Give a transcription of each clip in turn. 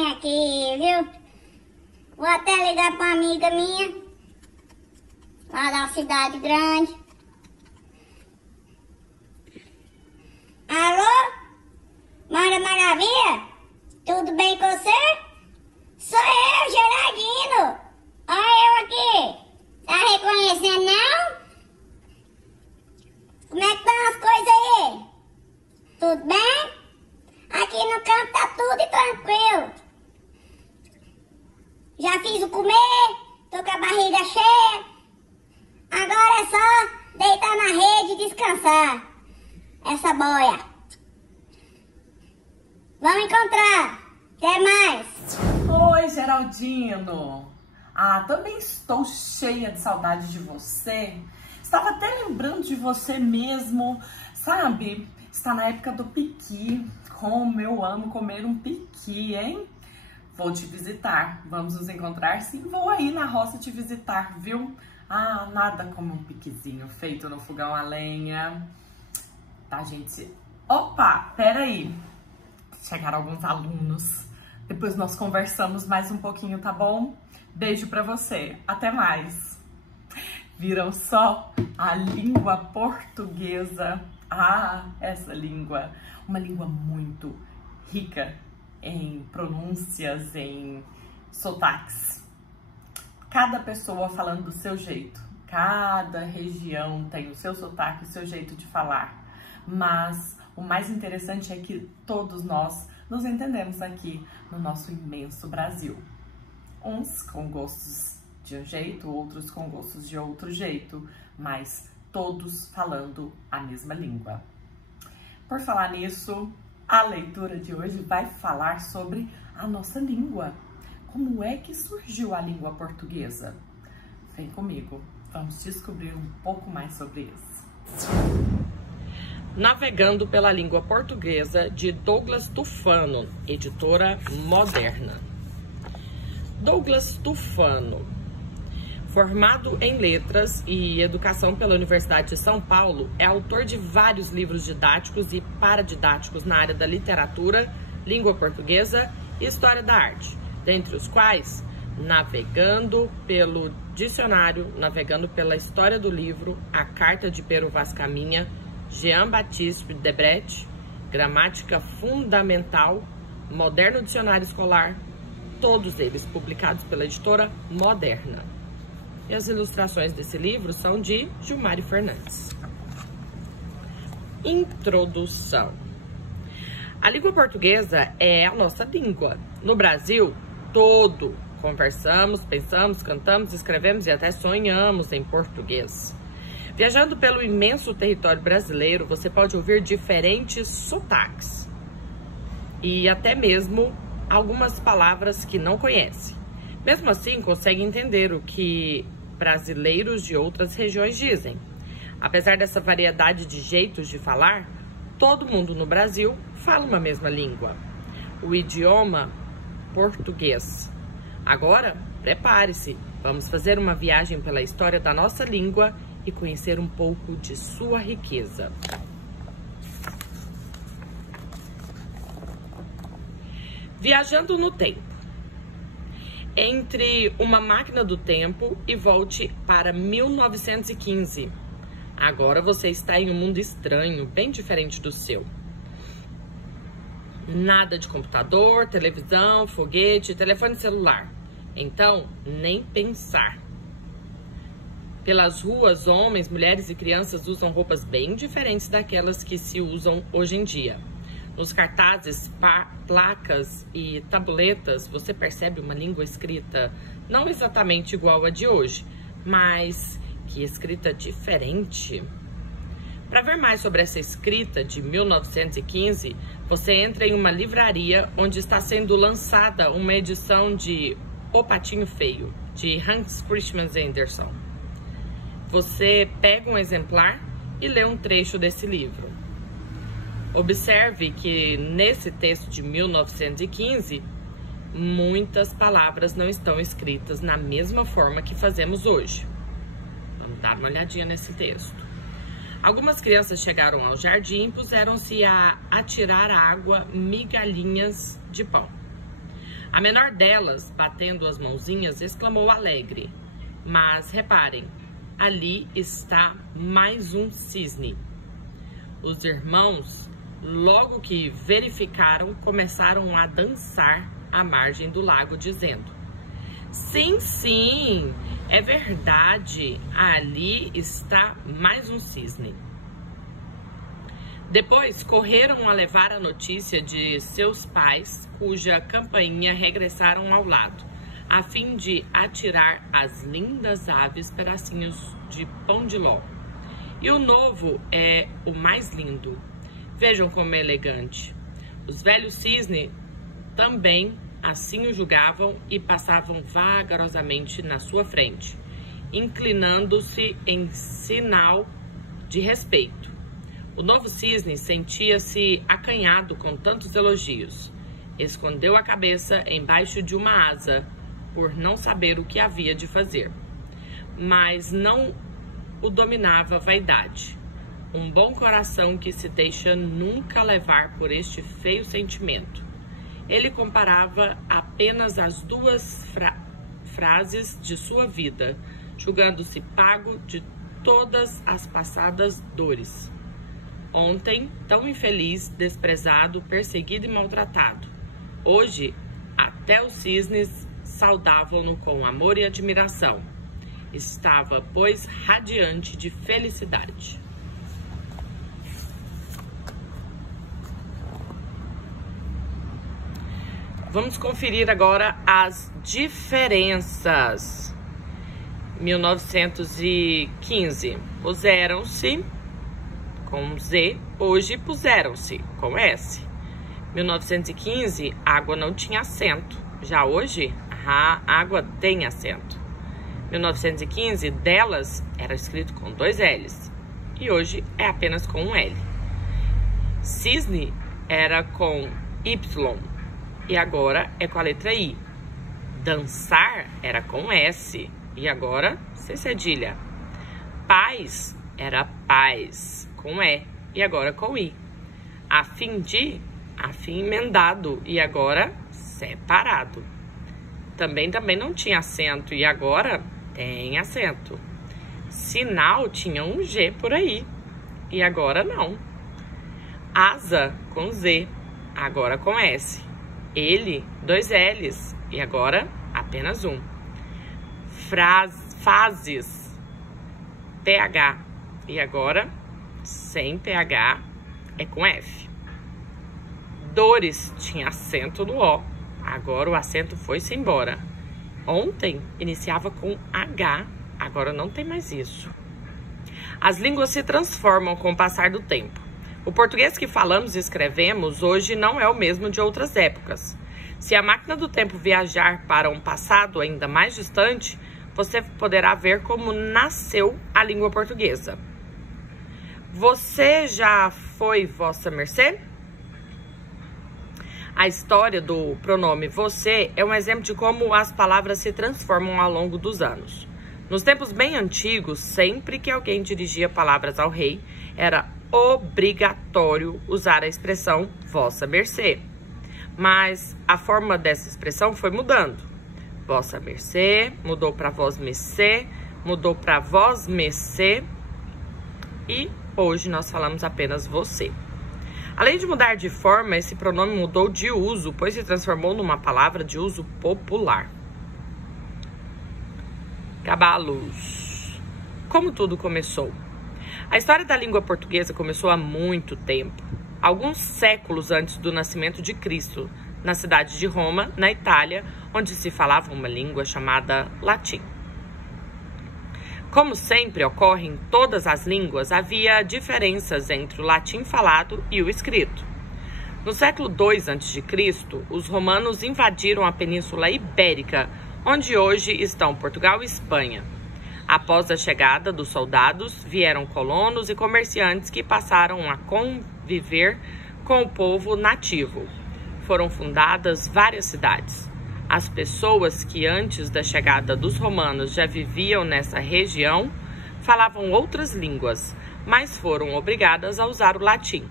trem aqui, viu? Vou até ligar pra uma amiga minha, lá da cidade grande. Alô? Mara Maravilha? Tudo bem com você? Sou eu, Gerardino. Olha eu aqui. Tá reconhecendo, não? Como é que estão as coisas aí? Tudo bem? Aqui no campo tá tudo tranquilo. Já fiz o comer, tô com a barriga cheia. Agora é só deitar na rede e descansar. Essa boia. Vamos encontrar. Até mais. Oi, Geraldino. Também estou cheia de saudade de você. Estava até lembrando de você mesmo, sabe? Está na época do piqui. Como eu amo comer um piqui, hein? Vou te visitar. Vamos nos encontrar? Sim, vou aí na roça te visitar, viu? Nada como um piquezinho feito no fogão a lenha. Tá, gente? Opa, peraí. Chegaram alguns alunos. Depois nós conversamos mais um pouquinho, tá bom? Beijo pra você. Até mais. Viram só a língua portuguesa? Essa língua. Uma língua muito rica em pronúncias, em sotaques. Cada pessoa falando do seu jeito. Cada região tem o seu sotaque, o seu jeito de falar. Mas o mais interessante é que todos nós nos entendemos aqui no nosso imenso Brasil. Uns com gostos de um jeito, outros com gostos de outro jeito, mas todos falando a mesma língua. Por falar nisso, a leitura de hoje vai falar sobre a nossa língua. Como é que surgiu a língua portuguesa? Vem comigo, vamos descobrir um pouco mais sobre isso. Navegando pela Língua Portuguesa, de Douglas Tufano, editora Moderna. Douglas Tufano, formado em Letras e Educação pela Universidade de São Paulo, é autor de vários livros didáticos e paradidáticos na área da literatura, língua portuguesa e história da arte, dentre os quais Navegando pelo Dicionário, Navegando pela História do Livro, A Carta de Pero Vaz Caminha, Jean-Baptiste Debret, Gramática Fundamental, Moderno Dicionário Escolar, todos eles publicados pela editora Moderna. E as ilustrações desse livro são de Gilmário Fernandes. Introdução. A língua portuguesa é a nossa língua. No Brasil todo, conversamos, pensamos, cantamos, escrevemos e até sonhamos em português. Viajando pelo imenso território brasileiro, você pode ouvir diferentes sotaques e até mesmo algumas palavras que não conhece. Mesmo assim, consegue entender o que brasileiros de outras regiões dizem. Apesar dessa variedade de jeitos de falar, todo mundo no Brasil fala uma mesma língua, o idioma português. Agora, prepare-se, vamos fazer uma viagem pela história da nossa língua e conhecer um pouco de sua riqueza. Viajando no tempo. Entre uma máquina do tempo e volte para 1915. Agora você está em um mundo estranho, bem diferente do seu. Nada de computador, televisão, foguete, telefone celular. Então, nem pensar. Pelas ruas, homens, mulheres e crianças usam roupas bem diferentes daquelas que se usam hoje em dia. Nos cartazes, placas e tabuletas, você percebe uma língua escrita não exatamente igual à de hoje, mas que escrita diferente. Para ver mais sobre essa escrita de 1915, você entra em uma livraria onde está sendo lançada uma edição de O Patinho Feio, de Hans Christian Andersen. Você pega um exemplar e lê um trecho desse livro. Observe que nesse texto de 1915, muitas palavras não estão escritas na mesma forma que fazemos hoje. Vamos dar uma olhadinha nesse texto. Algumas crianças chegaram ao jardim e puseram-se a atirar à água migalhinhas de pão. A menor delas, batendo as mãozinhas, exclamou alegre: mas reparem, ali está mais um cisne. Os irmãos, logo que verificaram, começaram a dançar à margem do lago, dizendo: sim, sim, é verdade, ali está mais um cisne. Depois correram a levar a notícia de seus pais, cuja campainha regressaram ao lado, a fim de atirar às lindas aves pedacinhos de pão de ló. E o novo é o mais lindo. Vejam como é elegante. Os velhos cisnes também assim o julgavam e passavam vagarosamente na sua frente, inclinando-se em sinal de respeito. O novo cisne sentia-se acanhado com tantos elogios. Escondeu a cabeça embaixo de uma asa, por não saber o que havia de fazer. Mas não o dominava a vaidade. Um bom coração que se deixa nunca levar por este feio sentimento. Ele comparava apenas as duas frases de sua vida, julgando-se pago de todas as passadas dores. Ontem, tão infeliz, desprezado, perseguido e maltratado. Hoje, até os cisnes saudavam-no com amor e admiração. Estava, pois, radiante de felicidade. Vamos conferir agora as diferenças. 1915, puseram-se com Z, hoje puseram-se com S. 1915, água não tinha acento. Já hoje, a água tem acento. 1915, delas era escrito com 2 L's. E hoje é apenas com um L. Cisne era com Y. E agora é com a letra I. Dançar era com S. E agora, C cedilha. Paz era paz, com E. E agora com I. A fim de, a fim emendado. E agora, separado. Também não tinha acento. E agora, tem acento. Sinal tinha um G por aí. E agora não. Asa com Z. Agora com S. Ele, 2 L's. E agora, apenas um. Fases, PH. E agora, sem PH, é com F. Dores, tinha acento no O. Agora o acento foi-se embora. Ontem, iniciava com H. Agora não tem mais isso. As línguas se transformam com o passar do tempo. O português que falamos e escrevemos hoje não é o mesmo de outras épocas. Se a máquina do tempo viajar para um passado ainda mais distante, você poderá ver como nasceu a língua portuguesa. Você já foi vossa mercê? A história do pronome você é um exemplo de como as palavras se transformam ao longo dos anos. Nos tempos bem antigos, sempre que alguém dirigia palavras ao rei, era obrigatório usar a expressão vossa mercê. Mas a forma dessa expressão foi mudando. Vossa mercê, mudou para vós mercê, mudou para vós mercê e hoje nós falamos apenas você. Além de mudar de forma, esse pronome mudou de uso, pois se transformou numa palavra de uso popular. Cabalos. Como tudo começou? A história da língua portuguesa começou há muito tempo, alguns séculos antes do nascimento de Cristo, na cidade de Roma, na Itália, onde se falava uma língua chamada latim. Como sempre ocorre em todas as línguas, havia diferenças entre o latim falado e o escrito. No século II a.C., os romanos invadiram a Península Ibérica, onde hoje estão Portugal e Espanha. Após a chegada dos soldados, vieram colonos e comerciantes que passaram a conviver com o povo nativo. Foram fundadas várias cidades. As pessoas que antes da chegada dos romanos já viviam nessa região falavam outras línguas, mas foram obrigadas a usar o latim.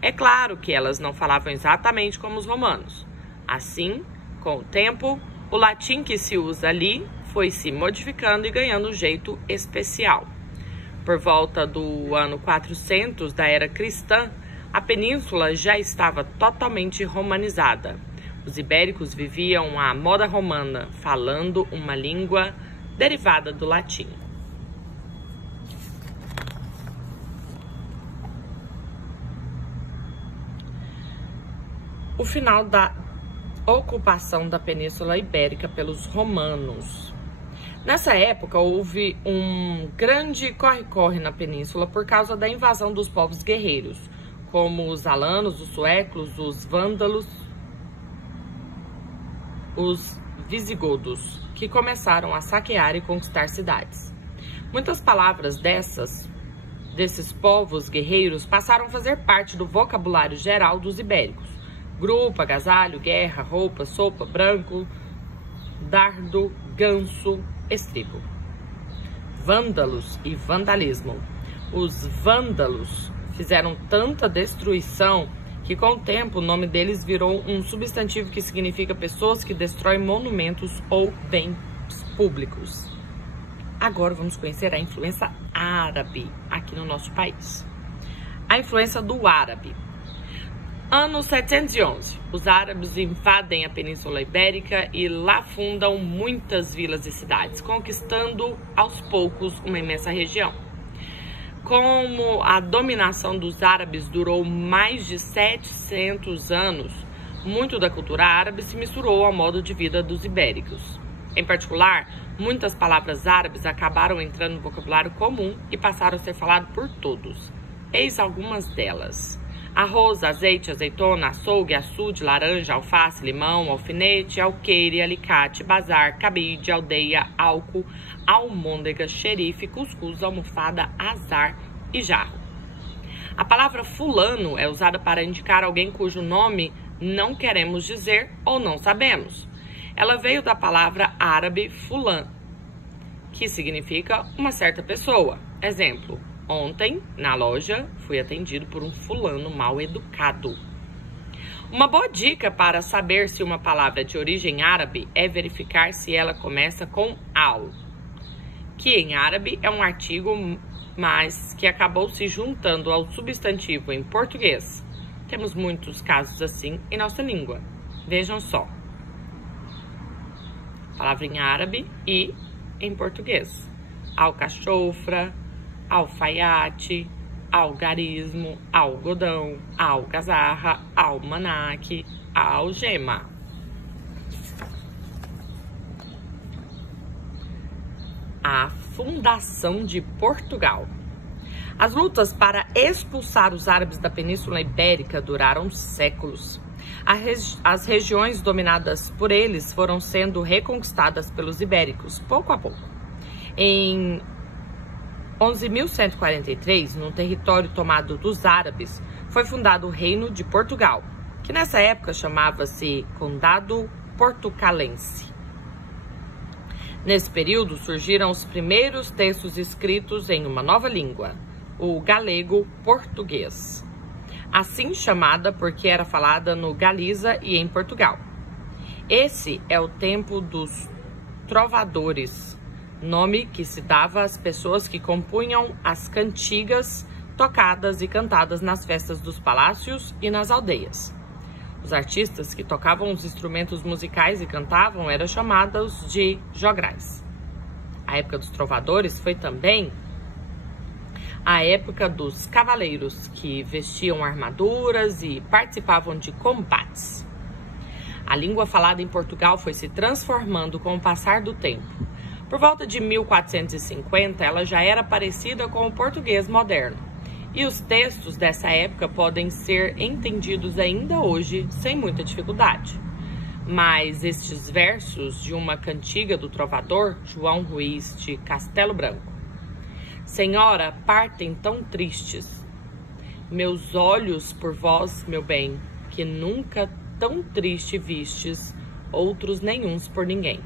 É claro que elas não falavam exatamente como os romanos. Assim, Com o tempo, o latim que se usa ali foi se modificando e ganhando um jeito especial. Por volta do ano 400 da era cristã, a península já estava totalmente romanizada. Os ibéricos viviam à moda romana, falando uma língua derivada do latim. O final da ocupação da Península Ibérica pelos romanos. Nessa época, houve um grande corre-corre na península por causa da invasão dos povos guerreiros, como os alanos, os suecos, os vândalos, os visigodos, que começaram a saquear e conquistar cidades. Muitas palavras desses povos guerreiros passaram a fazer parte do vocabulário geral dos ibéricos. Grupo, agasalho, guerra, roupa, sopa, branco, dardo, ganso, estribo. Vândalos e vandalismo. Os vândalos fizeram tanta destruição que com o tempo o nome deles virou um substantivo que significa pessoas que destroem monumentos ou bens públicos. Agora vamos conhecer a influência árabe aqui no nosso país. A influência do árabe. Ano 711, os árabes invadem a Península Ibérica e lá fundam muitas vilas e cidades, conquistando aos poucos uma imensa região. Como a dominação dos árabes durou mais de 700 anos, muito da cultura árabe se misturou ao modo de vida dos ibéricos. Em particular, muitas palavras árabes acabaram entrando no vocabulário comum e passaram a ser faladas por todos. Eis algumas delas: arroz, azeite, azeitona, açougue, açude, laranja, alface, limão, alfinete, alqueire, alicate, bazar, cabide, aldeia, álcool, almôndega, xerife, cuscuz, almofada, azar e jarro. A palavra fulano é usada para indicar alguém cujo nome não queremos dizer ou não sabemos. Ela veio da palavra árabe fulan, que significa uma certa pessoa. Exemplo: ontem, na loja, fui atendido por um fulano mal educado. Uma boa dica para saber se uma palavra é de origem árabe é verificar se ela começa com al, que em árabe é um artigo, mas que acabou se juntando ao substantivo em português. Temos muitos casos assim em nossa língua. Vejam só. Palavra em árabe e em português: alcachofra, alfaiate, algarismo, algodão, algazarra, almanaque, algema. A fundação de Portugal. As lutas para expulsar os árabes da Península Ibérica duraram séculos. As regiões dominadas por eles foram sendo reconquistadas pelos ibéricos, pouco a pouco. Em 11.143, num território tomado dos árabes, foi fundado o Reino de Portugal, que nessa época chamava-se Condado Portucalense. Nesse período surgiram os primeiros textos escritos em uma nova língua, o galego-português, assim chamada porque era falada no Galiza e em Portugal. Esse é o tempo dos trovadores, nome que se dava às pessoas que compunham as cantigas tocadas e cantadas nas festas dos palácios e nas aldeias. Os artistas que tocavam os instrumentos musicais e cantavam eram chamados de jograis. A época dos trovadores foi também a época dos cavaleiros, que vestiam armaduras e participavam de combates. A língua falada em Portugal foi se transformando com o passar do tempo. Por volta de 1450, ela já era parecida com o português moderno. E os textos dessa época podem ser entendidos ainda hoje sem muita dificuldade. Mas estes versos de uma cantiga do trovador João Ruiz de Castelo Branco: Senhora, partem tão tristes meus olhos por vós, meu bem, que nunca tão triste vistes, outros nenhuns por ninguém.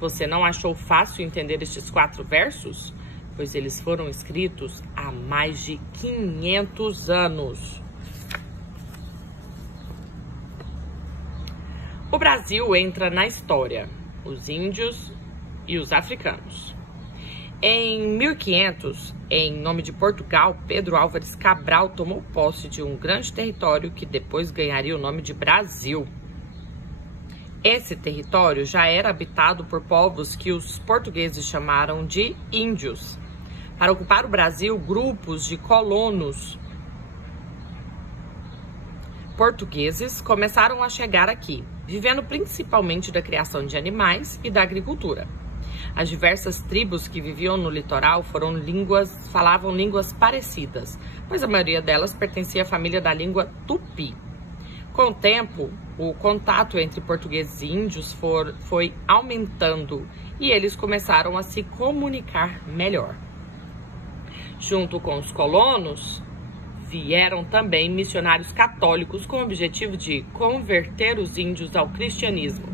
Você não achou fácil entender estes 4 versos? Pois eles foram escritos há mais de 500 anos. O Brasil entra na história, os índios e os africanos. Em 1500, em nome de Portugal, Pedro Álvares Cabral tomou posse de um grande território que depois ganharia o nome de Brasil. Esse território já era habitado por povos que os portugueses chamaram de índios. Para ocupar o Brasil, grupos de colonos portugueses começaram a chegar aqui, vivendo principalmente da criação de animais e da agricultura. As diversas tribos que viviam no litoral falavam línguas parecidas, pois a maioria delas pertencia à família da língua tupi. Com o tempo, o contato entre portugueses e índios foi aumentando e eles começaram a se comunicar melhor. Junto com os colonos, vieram também missionários católicos com o objetivo de converter os índios ao cristianismo.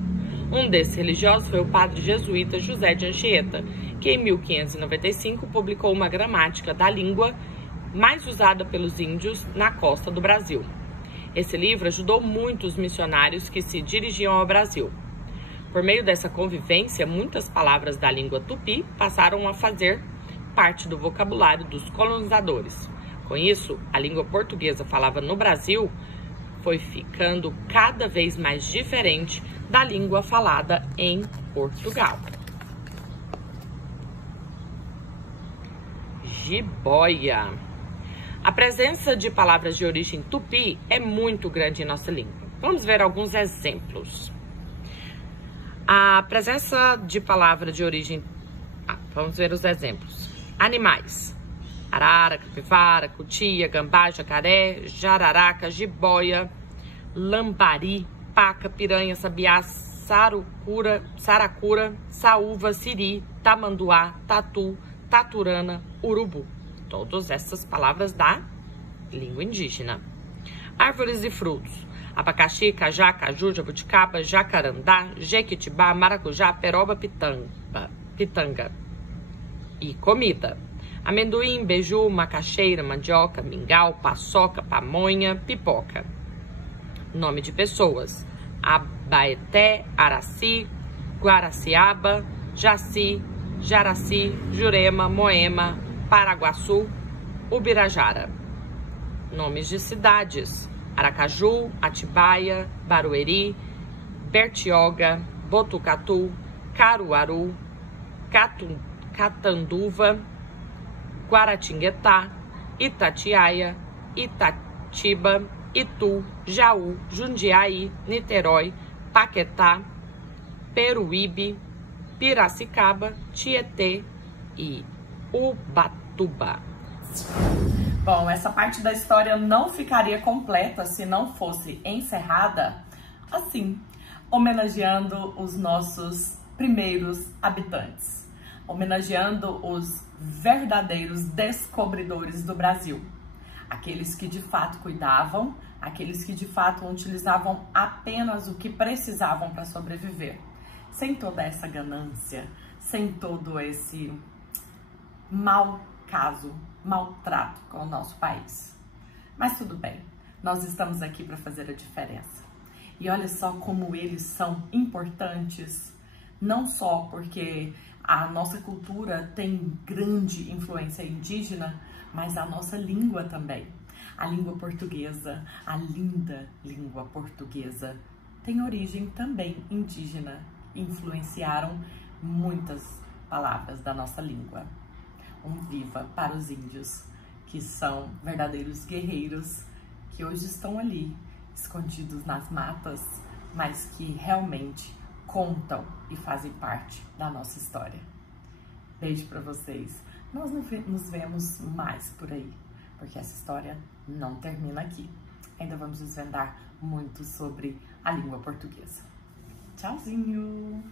Um desses religiosos foi o padre jesuíta José de Anchieta, que em 1595 publicou uma gramática da língua mais usada pelos índios na costa do Brasil. Esse livro ajudou muitos missionários que se dirigiam ao Brasil. Por meio dessa convivência, muitas palavras da língua tupi passaram a fazer parte do vocabulário dos colonizadores. Com isso, a língua portuguesa falada no Brasil foi ficando cada vez mais diferente da língua falada em Portugal. Jiboia. A presença de palavras de origem tupi é muito grande em nossa língua. Vamos ver alguns exemplos. A presença de palavra de origem... vamos ver os exemplos. Animais. Arara, capivara, cutia, gambá, jacaré, jararaca, jiboia, lambari, paca, piranha, sabiá, saracura, saúva, siri, tamanduá, tatu, taturana, urubu. Todas essas palavras da língua indígena. Árvores e frutos. Abacaxi, cajá, caju, jabuticaba, jacarandá, jequitibá, maracujá, peroba, pitanga. E comida. Amendoim, beiju, macaxeira, mandioca, mingau, paçoca, pamonha, pipoca. Nome de pessoas. Abaeté, Araci, Guaraciaba, Jaci, Jaraci, Jurema, Moema, Paraguaçu, Ubirajara. Nomes de cidades. Aracaju, Atibaia, Barueri, Bertioga, Botucatu, Caruaru, Catanduva, Guaratinguetá, Itatiaia, Itatiba, Itu, Jaú, Jundiaí, Niterói, Paquetá, Peruíbe, Piracicaba, Tietê e Ubatuba. Bom, essa parte da história não ficaria completa se não fosse encerrada assim, homenageando os nossos primeiros habitantes, homenageando os verdadeiros descobridores do Brasil, aqueles que de fato cuidavam, aqueles que de fato utilizavam apenas o que precisavam para sobreviver, sem toda essa ganância, sem todo esse maltrato com o nosso país. Mas tudo bem, nós estamos aqui para fazer a diferença. E olha só como eles são importantes, não só porque a nossa cultura tem grande influência indígena, mas a nossa língua também. A língua portuguesa, a linda língua portuguesa, tem origem também indígena. Influenciaram muitas palavras da nossa língua. Um viva para os índios, que são verdadeiros guerreiros, que hoje estão ali, escondidos nas matas, mas que realmente contam e fazem parte da nossa história. Beijo para vocês. Nós nos vemos mais por aí, porque essa história não termina aqui. Ainda vamos desvendar muito sobre a língua portuguesa. Tchauzinho!